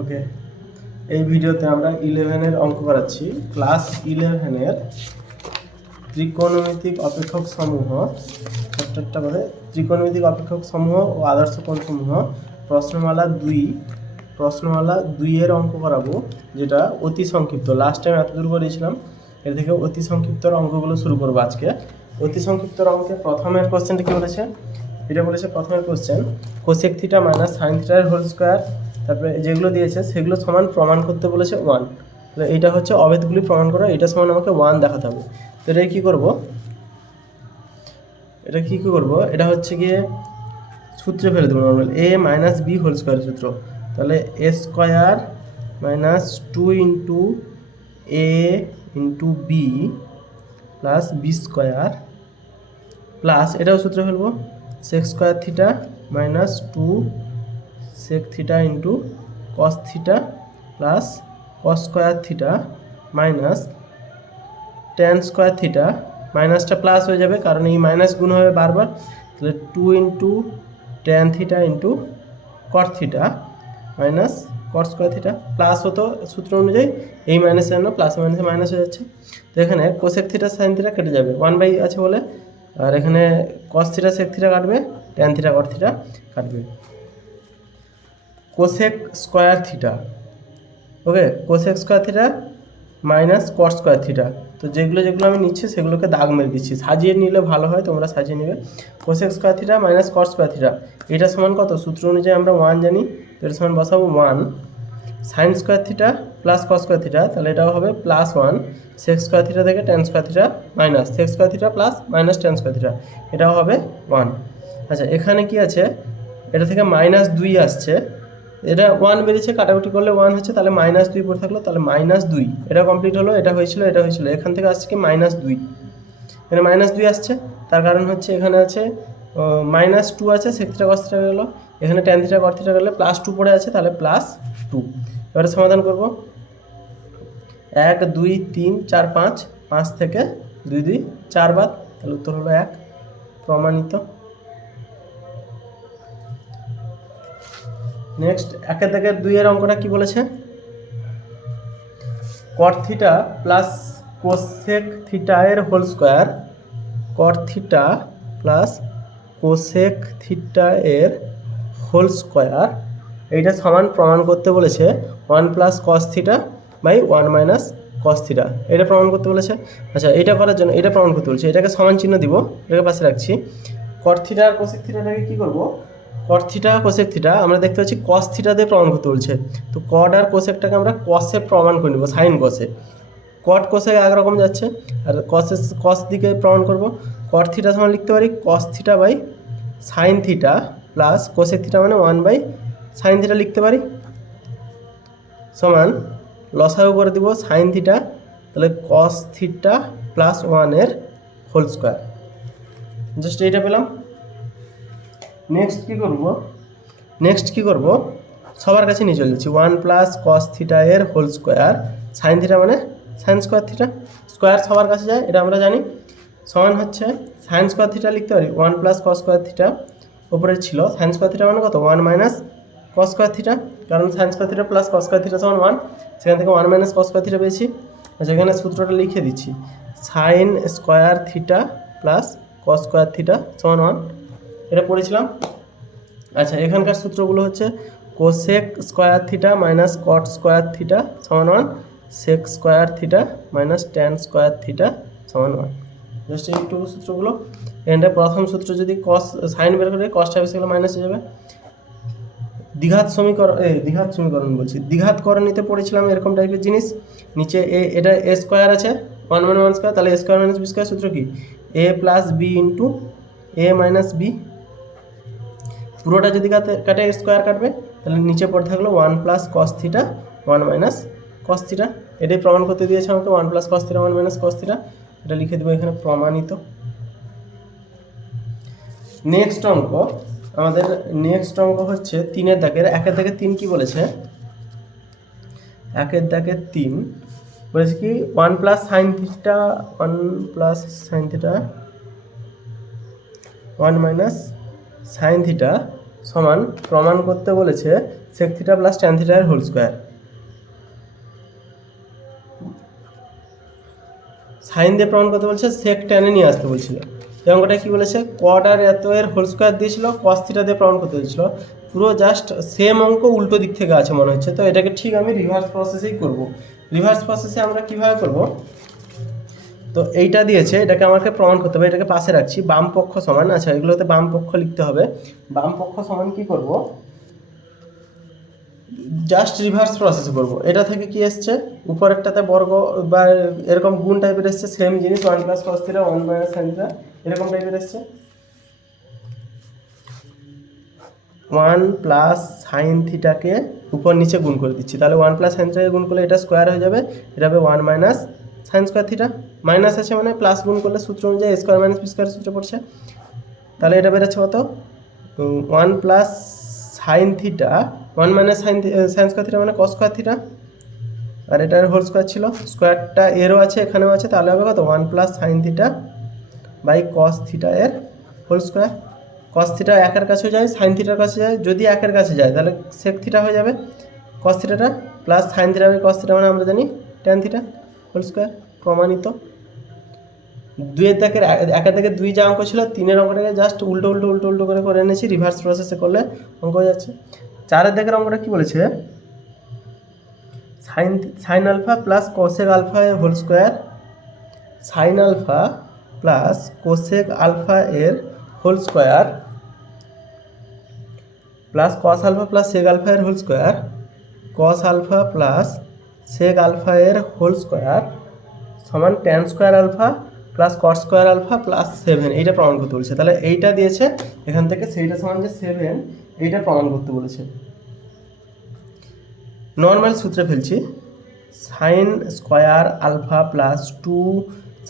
ওকে এই ভিডিওতে আমরা ইলেভেনের অঙ্ক করাচ্ছি। ক্লাস ইলেভেনের ত্রিকোণমিতিক অপেক্ষক সমূহ চ্যাপ্টারটা করে ত্রিকোণমিতিক অপেক্ষক সমূহ ও আদর্শ কোণ সমূহ, প্রশ্নমালা দুই, প্রশ্নমালা দুইয়ের অঙ্ক করাবো, যেটা অতি সংক্ষিপ্ত। লাস্ট টাইম এতদূর করেছিলাম, এর থেকে অতি সংক্ষিপ্তর অঙ্কগুলো শুরু করব আজকে। অতি সংক্ষিপ্ত অঙ্কে প্রথমের কোশ্চেনটা কী বলেছে? এটা বলেছে প্রথমের question cosec theta minus sine থিটার হোল স্কোয়ার তারপরে যেগুলো দিয়েছে, সেগুলো সমান প্রমাণ করতে বলেছে ওয়ান তাহলে এটা হচ্ছে অবেদগুলি প্রমাণ করা, এটা সমান আমাকে ওয়ান দেখাতে হবে। তো এটা কী করব? এটা কী কী করব? এটা হচ্ছে গিয়ে সূত্রে ফেলে দেবো normal a minus b whole square সূত্র। তাহলে a square minus two into a into b plus b square plus এটাও সূত্রে ফেলব sec square theta minus two sec theta into cos theta plus cos square theta minus tan square theta মাইনাসটা plus হয়ে যাবে, কারণ এই minus গুণ হবে বারবার। তাহলে two into tan theta into cot theta minus cot square theta plus হতো সূত্র অনুযায়ী, এই মাইনাসের জন্য প্লাস মাইনাসে মাইনাস হয়ে যাচ্ছে। তো এখানে কোসেক থিটা সাইন থিটা কেটে যাবে। ওয়ান বাই আছে বলে। আর এখানে কস থিটা সেক থিটা কাটবে টেন থিটা কট থিটা কাটবে। Cosec square theta okay cosec square theta minus cot square theta তো যেগুলো যেগুলো আমি নিচ্ছি, সেগুলোকে দাগ মেরে দিচ্ছি। সাজিয়ে নিলে ভালো হয়, তোমরা সাজিয়ে নেবে। Cosec square theta minus cot square theta এটা সমান কত? সূত্র অনুযায়ী আমরা ওয়ান জানি। তো এটা সমান বসাবো one sine square theta plus cos square theta তাহলে এটাও হবে plus one sec square theta থেকে tan square theta minus sec square theta plus minus tan square theta এটাও হবে ওয়ান আচ্ছা এখানে কি আছে? এটা থেকে মাইনাস দুই আসছে। এটা ওয়ান বেরিয়েছে, কাটাকুটি করলে ওয়ান হচ্ছে, তাহলে মাইনাস দুই পড়ে থাকল, তাহলে মাইনাস দুই। এটা কমপ্লিট হলো, এটা হয়েছিল এটা হয়েছিল। এখান থেকে আসছে কি মাইনাস দুই। এখানে মাইনাস দুই আসছে, তার কারণ হচ্ছে এখানে আছে মাইনাস টু আছে সেক থিটা কস থিটা গেলো। এখানে টেন থিটা থিটা গেলে প্লাস টু পড়ে আছে, তাহলে প্লাস টু এবারে সমাধান করব। এক, দুই, তিন, চার, পাঁচ পাঁচ থেকে দুই দুই, চার বাদ। তাহলে উত্তর হলো এক। প্রমাণিত। নেক্সট একে থেকে দুইয়ের অঙ্কটা কি বলেছে? Cot theta plus cosec theta এর whole square cot theta plus cosec theta এর হোল স্কোয়ার এইটা সমান প্রমাণ করতে বলেছে one plus cos theta by one minus cos theta এটা প্রমাণ করতে বলেছে? আচ্ছা এটা করার জন্য এটা প্রমাণ করতে বলেছে। এটাকে সমান চিহ্ন দিব, এটাকে পাশে রাখছি। কট থিটা আর কোসেক থিটাটাকে কী করব? কট থিটা কোসেক থিটা আমরা দেখতে পাচ্ছি কস থিটা দিয়ে প্রমাণ করতে বলছে। তো কট আর কোসেকটাকে আমরা কসে প্রমাণ করে নেব সাইন কসে কট কোসে একরকম যাচ্ছে, আর কসে কস দিকে প্রমাণ করব। কট থিটা সমান লিখতে পারি cos theta by sine theta plus cosec theta মানে ওয়ান বাই সাইন থিটা লিখতে পারি। সমান লসাগু করে দিব সাইন থিটা তাহলে কস থিটা প্লাস ওয়ানের হোল স্কোয়ার জাস্ট এইটা পেলাম। নেক্সট কী করব? নেক্সট কী করব? সবার কাছে নিয়ে চলে যাচ্ছি। ওয়ান প্লাস কস থিটা এর হোল স্কোয়ার সাইন থিটা মানে সাইন স্কোয়ার থিটা স্কোয়ার সবার কাছে যায়, এটা আমরা জানি। সমান হচ্ছে সাইন স্কোয়ার থিটা লিখতে পারি। One plus cos square theta ওপরে ছিল। সাইন স্কোয়ার থিটা মানে কত? One minus cos square theta কারণ sine square theta plus cos square theta সমান ওয়ান সেখান থেকে one minus cos square theta পেয়েছি। আচ্ছা এখানে সূত্রটা লিখে দিচ্ছি। Sine square theta plus cos square theta সমান ওয়ান এটা পড়েছিলাম। আচ্ছা এখানকার সূত্রগুলো হচ্ছে cosec square theta minus cot square theta সমান one sec square theta minus tan square theta সমান ওয়ান জাস্ট এইটুকু সূত্রগুলো। এখানটা প্রথম সূত্র যদি কস সাইন বের করে কসটা বেশি গেলে মাইনাস হয়ে যাবে। দ্বিঘাত সমীকরণ, এই দ্বিঘাত সমীকরণ বলছি। দ্বিঘাত করণীতে পড়েছিলাম এরকম টাইপের জিনিস। নিচে এ, এটা এ স্কোয়ার আছে। ওয়ান মানে ওয়ান স্কোয়ার তাহলে A square minus B square সূত্র কি? A plus B into A minus B পুরোটা যদি কাটে কাটে স্কোয়ার কাটবে, তাহলে নিচে পড়ে থাকল one plus cos theta one minus cos theta এটাই প্রমাণ করতে দিয়েছে আমাকে one plus cos theta one minus cos theta এটা লিখে দেবো এখানে প্রমাণিত। নেক্সট অঙ্ক, আমাদের নেক্সট অঙ্ক হচ্ছে তিনের দাগের, একের দাগের তিন কি বলেছে? একের দাগের তিন বলেছে কি one plus sine theta one plus sine theta one minus sine theta সমান প্রমাণ করতে বলেছে sec theta plus tan theta এর হোল স্কোয়ার সাইন দিয়ে প্রমাণ করতে বলছে সেক টেনে নিয়ে আসতে বলছিল। এই অঙ্কটা কি বলেছে? কট আর এত এর হোল স্কোয়ার দিয়েছিল কস থিটা দিয়ে প্রমাণ করতে দিয়েছিল পুরো জাস্ট সেম অঙ্ক উল্টো দিক থেকে আছে মনে হচ্ছে। তো এটাকে ঠিক আমি রিভার্স প্রসেসেই করব। রিভার্স প্রসেসে আমরা কীভাবে করব? তো এইটা দিয়েছে, এটাকে আমাকে প্রমাণ করতে হবে, এটাকে পাশে রাখছি, বাম পক্ষ সমান আচ্ছা এগুলোতে বাম পক্ষ লিখতে হবে, বাম পক্ষ সমান কি করব? জাস্ট রিভার্স প্রসেস করব, এটা থেকে কি এসছে? উপরেরটাতে বর্গ বা এরকম গুণ টাইপের এসছে সেম জিনিস one plus cos theta one minus sine এরকম টাইপের এসছে। ওয়ান প্লাস সাইন থিটাকে উপর নিচে গুণ করে দিচ্ছি, তাহলে ওয়ান প্লাস সাইন থিটাকে গুণ করলে এটা স্কোয়ার হয়ে যাবে, এটা হবে one minus sine square theta minus আছে মানে প্লাস গুণ করলে সূত্র অনুযায়ী স্কোয়ার মাইনাস বি স্কোয়ার সূত্র পড়ছে। তাহলে এটা বেরোচ্ছে কত? One plus sine theta one minus sine sine square theta মানে কস স্কোয়ার থিটা আর এটার হোল স্কোয়ার ছিল স্কোয়ারটা এরও আছে, এখানেও আছে, তাহলে হবে কত? One plus sine theta by cos theta এর হোল স্কোয়ার কস থিটা একের কাছে যায় সাইন থিটার কাছে যায়, যদি একের কাছে যায়, তাহলে সেক থিটা হয়ে যাবে। Cos থিটাটা plus sine theta by cos theta মানে আমরা জানি ট্যান থিটা হোল স্কোয়ার প্রমাণিত। দুইয়ের দাগের একের দাগের দুই যা অঙ্ক ছিল, তিনের অঙ্কটাকে জাস্ট উল্টো উল্টো উল্টো উল্টো করে করে এনেছি রিভার্স প্রসেসে করলে অঙ্ক হয়ে যাচ্ছে। চারের দাগের অঙ্কটা কি বলেছে? Sine sine alpha plus cosec alpha whole square sine alpha plus cosec alpha এর whole square plus cos alpha plus sec alpha এর whole square cos alpha plus sec alpha এর হোল স্কোয়ার সমান tan square alpha plus cot square alpha plus seven এইটা প্রমাণ করতে বলেছে। তাহলে এইটা দিয়েছে, এখান থেকে সেইটা সমান যে সেভেন এইটা প্রমাণ করতে বলেছে। নর্মাল সূত্রে ফেলছি sine square alpha plus two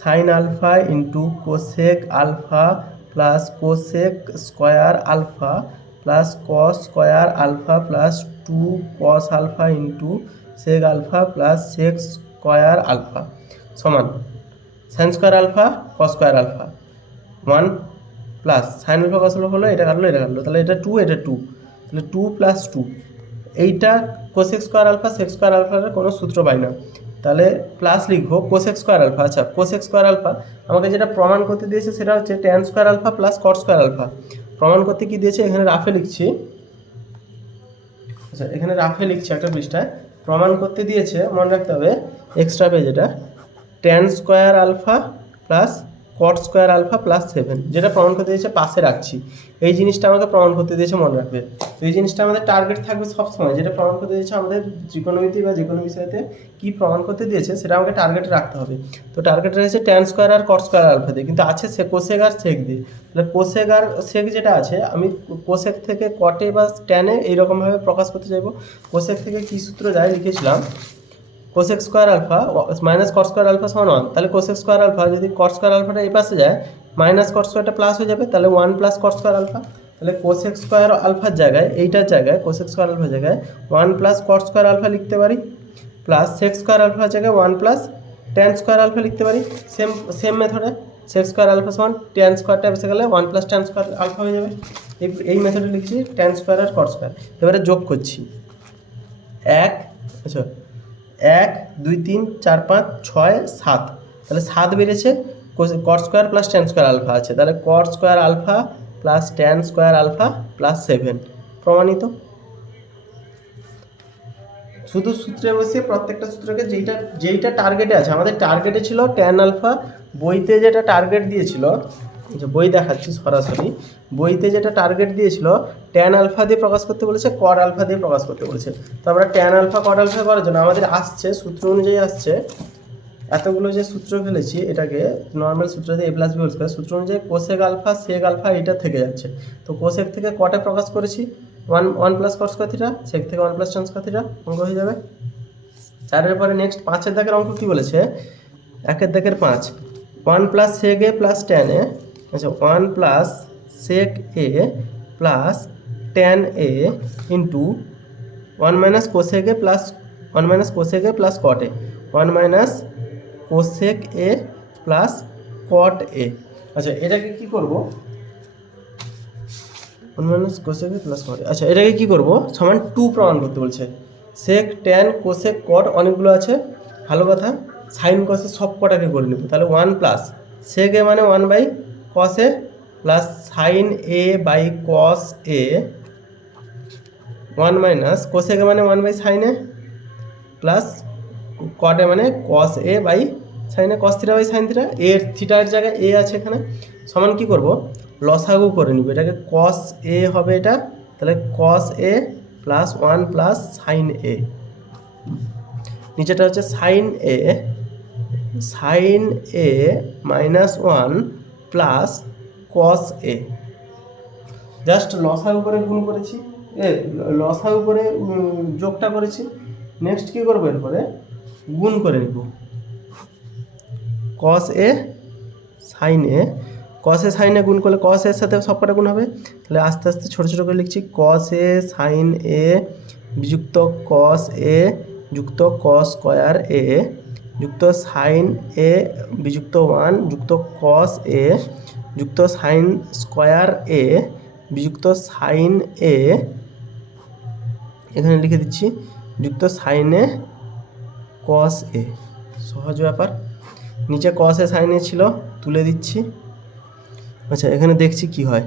sine alpha into cosec alpha plus cosec square alpha plus cos square alpha plus two cos alpha into sec alpha plus sec square alpha সমান sine square alpha cos square alpha one plus sine alpha cos alpha হলো এটা কাটলো এটা কাটলো। তাহলে এটা two এটা two তাহলে টু প্লাস টু এইটা cosec square alpha sec square আলফার কোনো সূত্র পাই না। তাহলে প্লাস লিখব কোসেক স্কোয়ার আলফা আচ্ছা কোসেক স্কোয়ার আলফা আমাকে যেটা প্রমাণ করতে দিয়েছে সেটা হচ্ছে tan square alpha plus cot square alpha প্রমাণ করতে কি দিয়েছে? এখানে রাফে লিখছি। আচ্ছা এখানে রাফে লিখছি একটা পৃষ্ঠায়। প্রমাণ করতে দিয়েছে মনে রাখতে হবে এক্সট্রা পেজ এটা tan square alpha plus cot square alpha plus seven যেটা প্রমাণ করতে দিয়েছে পাশে রাখছি। এই জিনিসটা আমাকে প্রমাণ করতে দিয়েছে মনে রাখবে। তো এই জিনিসটা আমাদের টার্গেট থাকবে সবসময়, যেটা প্রমাণ করতে দিয়েছে আমাদের ত্রিকোণমিতি বা যে কোনো বিষয়তে কী প্রমাণ করতে দিয়েছে, সেটা আমাকে টার্গেটে রাখতে হবে। তো টার্গেট রয়েছে ট্যান স্কোয়ার আর কট স্কোয়ার আলফা দিয়ে, কিন্তু আছে সে কোসেক আর সেক দিয়ে। তাহলে কোসেক আর সেক যেটা আছে, আমি কোসেক থেকে কটে বা ট্যানে এইরকমভাবে প্রকাশ করতে চাইব। কোসেক থেকে কী সূত্র যায় লিখেছিলাম cosec square alpha minus cot square alpha সমান ওয়ান তাহলে কোসেক স্কোয়ার আলফা যদি কট স্কোয়ার আলফাটা এই পাশে যায় মাইনাস কট স্কোয়ারটা প্লাস হয়ে যাবে তাহলে one plus cot square alpha তাহলে কোসেক স্কোয়ার আলফার জায়গায় এইটার জায়গায় কোসেক স্কোয়ার আলফার জায়গায় one plus cot square alpha লিখতে পারি প্লাস সেক্স স্কোয়ার আলফার জায়গায় one plus tan square alpha লিখতে পারি সেম সেম মেথডে সেক্স স্কোয়ার আলফা সমান টেন স্কোয়ারটা এসে গেলে one plus tan square alpha হয়ে যাবে এই এই মেথডে লিখছি টেন স্কোয়ার আর কট স্কোয়ার এবারে যোগ করছি এক আচ্ছা এক, দুই, তিন, চার, পাঁচ, ছয়, সাত। তাহলে সাত বেড়েছে cot square plus tan square alpha আছে। তাহলে cot square alpha plus tan square alpha plus seven প্রমাণিত? শুধু সূত্রে বসিয়ে প্রত্যেকটা সূত্রকে যেইটা যেইটা টার্গেটে আছে, আমাদের টার্গেটে ছিল ট্যান আলফা বইতে যেটা টার্গেট দিয়েছিল যে বই দেখাচ্ছি সরাসরি, বইতে যেটা টার্গেট দিয়েছিল ট্যান আলফা দিয়ে প্রকাশ করতে বলেছে কর আলফা দিয়ে প্রকাশ করতে বলেছে। তো আমরা ট্যান আলফা কর আলফা করার জন্য আমাদের আসছে, সূত্র অনুযায়ী আসছে, এতগুলো যে সূত্র ফেলেছি, এটাকে নর্মাল সূত্র দিয়ে এ প্লাস বি হোল সূত্র অনুযায়ী কোসেক আলফা সেক আলফা এটা থেকে যাচ্ছে। তো কোসেক থেকে কটা প্রকাশ করেছি ওয়ান ওয়ান প্লাস কট কথিটা সেক থেকে ওয়ান প্লাস টেন কথিটা অঙ্ক হয়ে যাবে। চারের পরে নেক্সট পাঁচের দাগের অঙ্ক কী বলেছে? একের দাগের পাঁচ। One plus sec plus tan আচ্ছা one plus sec A plus tan A into one minus cosec A plus one minus cosec A plus cot A one minus cosec A plus cot A আচ্ছা এটাকে কি করব? One minus cosec plus cot আচ্ছা এটাকে কী করব? সমান two প্রমাণ করতে বলছে। সেক ট্যান কোসেক কট অনেকগুলো আছে। ভালো কথা সাইন কসে সব কটাকে করে নেব। তাহলে ওয়ান প্লাস সেক এ মানে one by cos A plus sine A by cos A one minus cosec মানে one by sine A plus cot মানে cos A by sine A cos theta by sine theta এর থিটার জায়গায় এ আছে এখানে। সমান কি করব? লসাগু করে নিব। এটাকে কস এ হবে এটা। তাহলে cos A plus one plus sine A নিচেটা হচ্ছে sine A sine A minus one plus cos A just লসাগু করে গুণ করেছি। এ করে উম, যোগটা করেছি। নেক্সট কী করব এরপরে? গুণ করে নিব। কস এ sine A cos A sign গুণ করলে কস এর সাথে সব কটা গুণ হবে। তাহলে আস্তে আস্তে ছোটো ছোটো করে লিখছি। কস এ সাইন এ বিযুক্ত কস এ যুক্ত কস স্কোয়ার এ যুক্ত সাইন এ বিযুক্ত ওয়ান যুক্ত কস এ যুক্ত সাইন স্কোয়ার এ বিযুক্ত সাইন এ এখানে লিখে দিচ্ছি, যুক্ত সাইনে কস এ সহজ ব্যাপার। নিচে কস এ সাইনে ছিল, তুলে দিচ্ছি। আচ্ছা এখানে দেখছি কি হয়।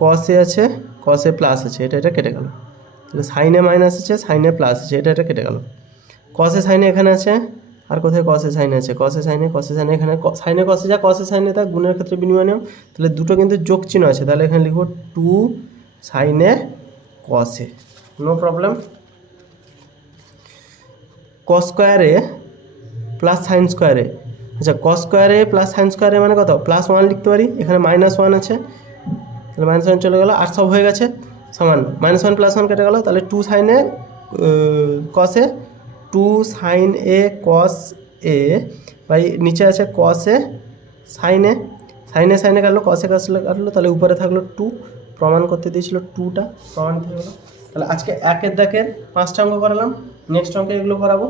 কস এ আছে কস এ প্লাস আছে, এটা এটা কেটে গেল। তাহলে সাইনে মাইনাস আছে সাইনে প্লাস আছে, এটা এটা কেটে গেল। কসে সাইনে এখানে আছে আর কোথায় কসে সাইন আছে? কসে সাইনে কসে সাইনে এখানে সাইনে কসে যা কসে সাইনে তা গুণের ক্ষেত্রে বিনিময় নিয়ম। তাহলে দুটো কিন্তু যোগ চিহ্ন আছে। তাহলে এখানে লিখব টু সাইনে কসে নো প্রবলেম কস স্কোয়ারে প্লাস সাইন স্কোয়ারে আচ্ছা কস স্কোয়ারে প্লাস সাইন স্কোয়ারে মানে কত? প্লাস ওয়ান লিখতে পারি। এখানে মাইনাস ওয়ান আছে। তাহলে মাইনাস ওয়ান চলে গেলো। আর সব হয়ে গেছে। সমান। মাইনাস ওয়ান প্লাস ওয়ান কেটে গেলো। তাহলে টু সাইনে কসে two sine A cos A by নিচে আছে কসে সাইনে সাইনে সাইনে কাটলো কসে কাটলে কাটলো, তাহলে উপরে থাকল টু প্রমাণ করতে দিয়েছিল টুটা প্রমাণ হয়ে গেলো। তাহলে আজকে একের দাগের পাঁচটা অঙ্ক করালাম নেক্সট অঙ্কে এগুলো করাবো।